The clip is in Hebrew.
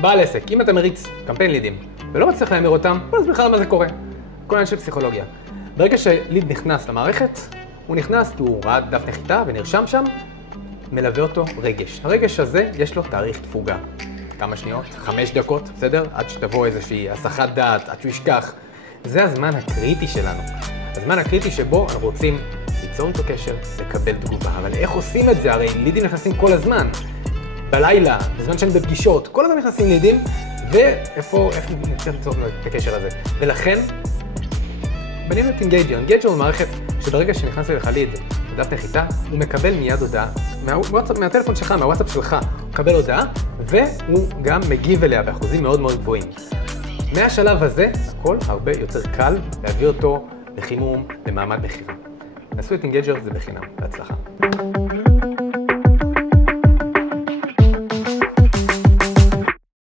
בעל עסק, אם אתה מריץ קמפיין לידים ולא מצליח להמיר אותם, בוא נסביר לך למה זה קורה. כל העניין של פסיכולוגיה. ברגע שליד נכנס למערכת, הוא נכנס, הוא ראה דף נחיתה ונרשם שם, מלווה אותו רגש. הרגש הזה יש לו תאריך תפוגה. כמה שניות? 5 דקות, בסדר? עד שתבוא איזושהי הסחת דעת, עד שהוא ישכח. זה הזמן הקריטי שלנו. הזמן הקריטי שבו אנחנו רוצים ליצור איתו קשר, לקבל תגובה. אבל איך עושים את זה? הרי לידים נכנסים כל הזמן. בלילה, בזמן שאני בפגישות, כל הזמן נכנסים לידים, ואיפה נצטרך ליצור את הקשר הזה. ולכן, בנינו את אינגייג'ר. אינגייג'ר הוא מערכת שברגע שנכנס אליך ליד, דף נחיתה, הוא מקבל מיד הודעה, מהטלפון שלך, מהוואטסאפ שלך, הוא מקבל הודעה, והוא גם מגיב אליה באחוזים מאוד מאוד גבוהים. מהשלב הזה, הכל הרבה יותר קל להביא אותו לחימום, למעמד מחירה. נסו את אינגייג'ר, זה בחינם. בהצלחה.